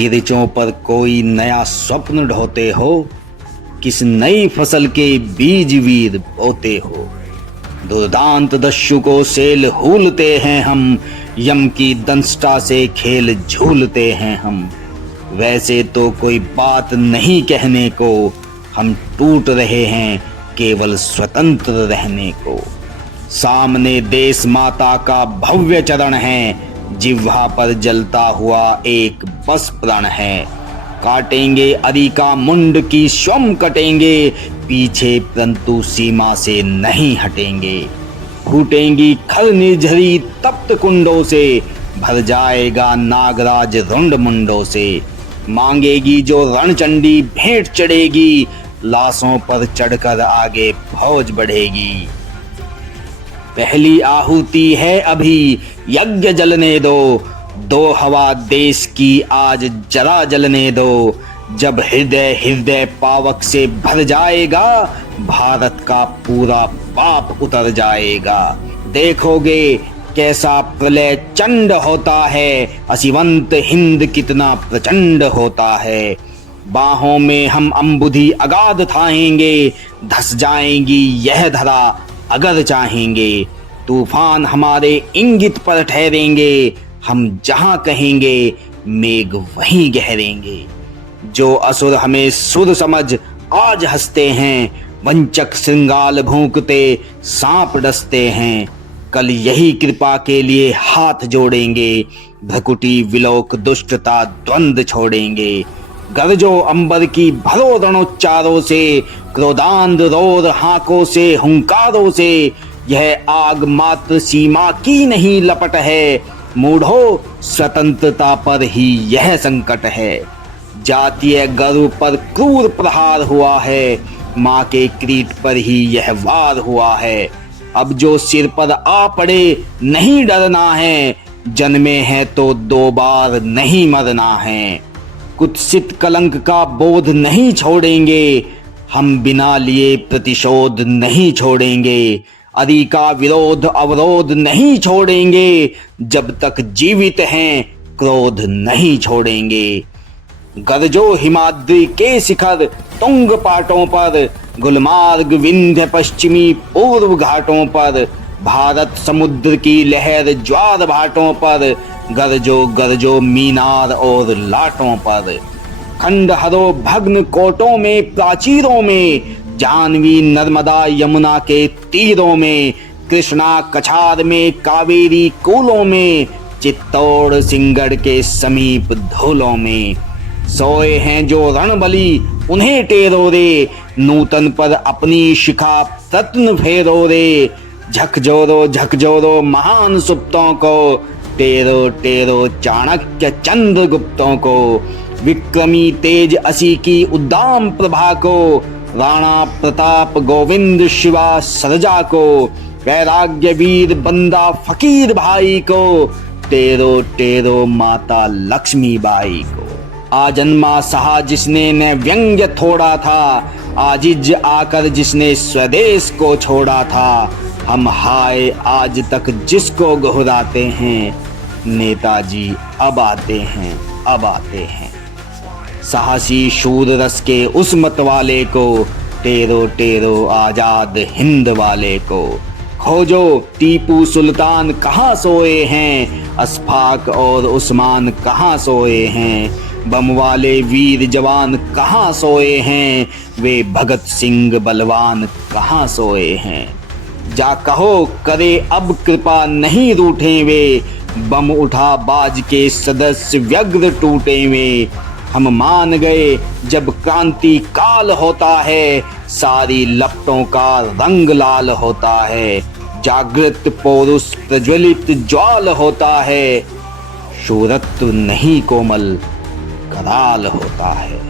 गिरिचों पर कोई नया स्वप्न ढोते हो, किस नई फसल के बीज वीर बोते हो। दुर्दांत दस्यु को सेल हूलते हैं हम, यम की दंष्टा से खेल झूलते हैं हम। वैसे तो कोई बात नहीं कहने को, हम टूट रहे हैं केवल स्वतंत्र रहने को। सामने देश माता का भव्य चरण है, जिह्वा पर जलता हुआ एक बस प्रण है। काटेंगे अरी का मुंड की स्वम कटेंगे, पीछे परंतु सीमा से नहीं हटेंगे। फूटेंगी खल निर्झरी तप्त कुंडों से, भर जाएगा नागराज रुंड मुंडों से। मांगेगी जो रणचंडी भेंट चढ़ेगी, लाशों पर चढ़कर आगे फौज बढ़ेगी। पहली आहुति है अभी यज्ञ जलने दो, दो हवा देश की आज जरा जलने दो। जब हृदय हृदय पावक से भर जाएगा, भारत का पूरा पाप उतर जाएगा। देखोगे कैसा प्रलय चंड होता है, असिवंत हिंद कितना प्रचंड होता है। बाहों में हम अंबुधि अगाध थाएंगे, धस जाएंगी यह धरा अगर चाहेंगे। तूफान हमारे इंगित पर ठहरेंगे, हम जहां कहेंगे मेघ वहीं गहरेंगे। जो असुर हमें सुर समझ आज हंसते हैं, वंचक श्रृंगाल भूंकते सांप डसते हैं। कल यही कृपा के लिए हाथ जोड़ेंगे, भ्रकुटी विलोक दुष्टता द्वंद छोड़ेंगे। गरजो अंबर की भरो रणोच्चारों से, क्रोधांध रोर हाकों से हुंकारों से। यह आग मात्र सीमा की नहीं लपट है, मूढ़ो स्वतंत्रता पर ही यह संकट है। जातीय गर्व पर क्रूर प्रहार हुआ है, माँ के क्रीट पर ही यह वार हुआ है। अब जो सिर पर आ पड़े नहीं डरना है, जन्मे हैं तो दो बार नहीं मरना है। कुत्सित कलंक का बोध नहीं छोड़ेंगे, हम बिना लिए प्रतिशोध नहीं छोड़ेंगे। अरी का विरोध अवरोध नहीं छोड़ेंगे, जब तक जीवित हैं क्रोध नहीं छोड़ेंगे। गरजो हिमाद्री के शिखर तुंग पाटों पर, गुलमार्ग विंध्य पश्चिमी पूर्व घाटों पर। भारत समुद्र की लहर ज्वार भाटों पर, गरजो गरजो मीनार और लाटों पर। खंडहरों भग्न कोटों में प्राचीरों में, जानवी नर्मदा यमुना के तीरों में। कृष्णा कछार में कावेरी कूलों में, चित्तौड़ सिंगड़ के समीप धूलों में। सोए हैं जो रणबली उन्हें टेरो रे, नूतन पर अपनी शिखा रत्न फेरो रे। झकझोरो महान सुप्तों को, टेरो टेरो चाणक्य चंद्रगुप्तों को। विक्रमी तेज असी की उद्दाम प्रभा को, राणा प्रताप गोविंद शिवा सरजा को। वैराग्य वीर बंदा फकीर भाई को, टेरो टेरो माता लक्ष्मी बाई को। आजन्मा सहा जिसने न व्यंग्य थोड़ा था, आजिज आकर जिसने स्वदेश को छोड़ा था। हम हाय आज तक जिसको गोहराते हैं, नेताजी अब आते हैं अब आते हैं। साहसी शूर रस के उस मत वाले को, टेरो टेरो आजाद हिंद वाले को। खोजो टीपू सुल्तान कहाँ सोए हैं, अशफाक और उस्मान कहाँ सोए हैं। बम वाले वीर जवान कहाँ सोए हैं, वे भगत सिंह बलवान कहाँ सोए हैं। जा कहो करे अब कृपा नहीं रूठे वे, बम उठा बाज के सदस्य व्यग्र टूटे वे। हम मान गए जब क्रांति काल होता है, सारी लपटों का रंग लाल होता है। जागृत पौरुष प्रज्वलित ज्वाल होता है, शूरत्व नहीं कोमल कराल होता है।